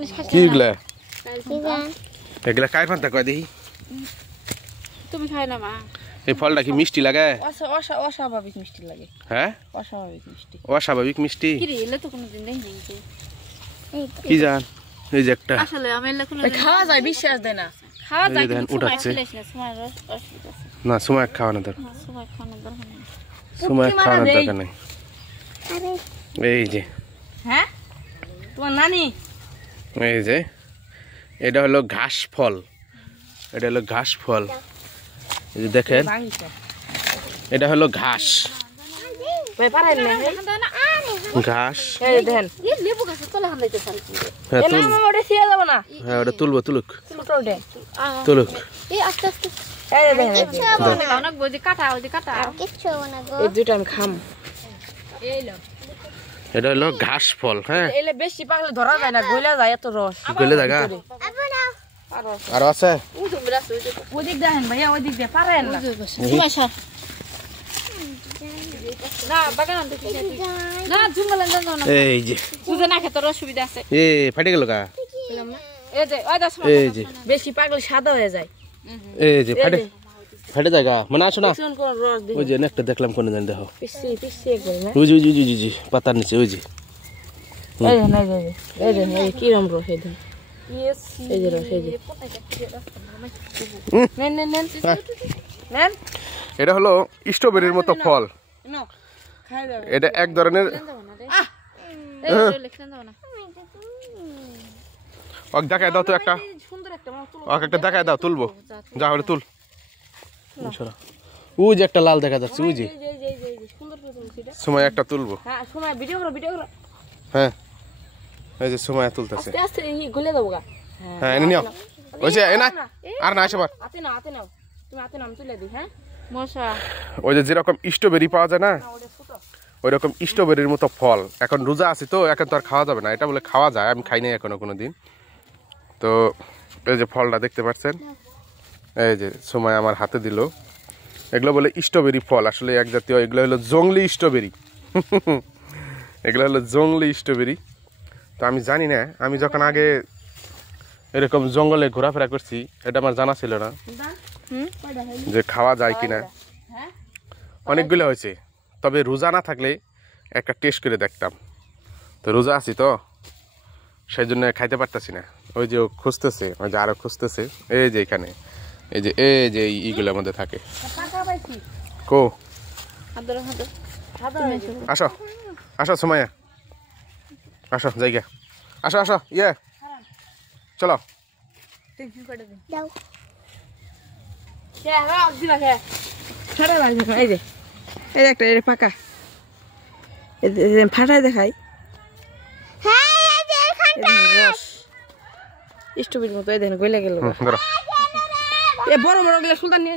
জিনিস খাস কি এগুলা না এগুলা কাই পান্তা কয় দেখি তুমি খাই না মা এই ফলটা কি মিষ্টি লাগে অস্বাভাবিক মিষ্টি লাগে হ্যাঁ অস্বাভাবিক মিষ্টি অস্বাভাবিক মিষ্টি কি রে এলে তো কোনোদিন দেখিনি কি জান এই যে একটা আসলে আমি এলে কোনো খাওয়া যায় বিশ্বাস দেয় না খাওয়া যায় দেখেন উঠাচ্ছে সময় অসুবিধা আছে না সময় খাওয়ানো দরকার না সময় খাওয়ানোর দরকার নেই সময় খাওয়ানোর দরকার নেই এই যে হ্যাঁ তোমার নানি এই যে এটা হলো ঘাস ফল এটা হলো ঘাস ফল এই যে দেখেন এটা হলো ঘাস ঘাস দেখেন লেবু গাছ তলে হান্দাইতেছেন হ্যাঁ তুল ওটা ছিঁড়ে যাবো না হ্যাঁ ওটা তুলবো তুলুক ওটা তুলুক এই আস্তে আস্তে এই দেখেন অনেক বই কাটা ওই যে কাটা কিচ্ছু হবে না গো এই দুটো আমি খাম এটা হলো ঘাস ফল হ্যাঁ এলে বেশি পাকলে ধরা যায় না গলে যায় এত রস গলে জায়গা আর আছে ওই দিক দেখেন ভাইয়া ওই দিক দিয়ে পারেন না সময় সর না বাগান দেখি না জঙ্গলে যাও না এই যে বুঝে না খেতে অসুবিধা আছে এ ফাটে গেল কা এই যে ওই দাস এই যে বেশি পাকলে সাদা হয়ে যায় এই যে ফাটে ফাটে জায়গা মানে আসো না কোন কোন রস দিই ওই যে একটা দেখলাম কোন জানি দেখো পিছিয়ে করে না ওই যে ওই যে ওই যে পাতার নিচে ওই যে এই দেখেন এই কি রম রস এই দেখেন এই যে রস এই যে নেন নেন নেন নেন এটা হলো স্ট্রবেরির মতো ফল নাও খাই দাও এটা এক ধরনের ওক দেখায় দাও তো একটা সুন্দর একটা মাছ ওক একটা দেখায় দাও তুলবো যা হলে তুল ওই যে একটা লাল দেখা যাচ্ছে ওই যে সুন্দর করে সময় একটা তুলবো হ্যাঁ সময় ভিডিও করো হ্যাঁ এই যে সময় তুলতেছে আস্তে আস্তে এই গলে দেবো গা হ্যাঁ এনে নিও ওই যে এনা আর না আসবার হাতে নাও তুমি হাতে নাম তুলে দিই হ্যাঁ মশা ওই যে যেরকম স্ট্রবেরি পাওয়া যায় না ওই রকম স্ট্রবেরির মতো ফল এখন রোজা আছে তো এখন তো আর খাওয়া যাবে না এটা বলে খাওয়া যায় আমি খাই নাই এখনো কোনোদিন তো এই যে ফলটা দেখতে পাচ্ছেন এই যে সময় আমার হাতে দিল এগুলো বলে স্ট্রবেরি ফল আসলে এক জাতীয় এগুলো হলো জংলি স্ট্রবেরি এগুলো হলো জংলি স্ট্রবেরি তো আমি জানি না আমি যখন আগে এরকম জঙ্গলে ঘোরাফেরা করছি এটা আমার জানা ছিল না যে খাওয়া যায় কিনা অনেকগুলো হয়েছে তবে রোজা না থাকলে একটা টেস্ট করে দেখতাম তো রোজা আছি তো সেই জন্য খাইতে পারতেছি না ওই যে ও খুঁজতেছে ওই যে আরো খুঁজতেছে এই যে এখানে এই যে এইগুলোর মধ্যে থাকে কো আসো আসো সময় আসো জায়গা আসো আসো ইয়ে চলো দাও এই যে একটা এটা পাকা ফাটাই দেখাই হ্যাঁ এই যে এখানটা রস স্ট্রবেরির মতো এই দেখেন গলে গেল ধরো এ বড় বড় গুলা সুলতান নিয়ে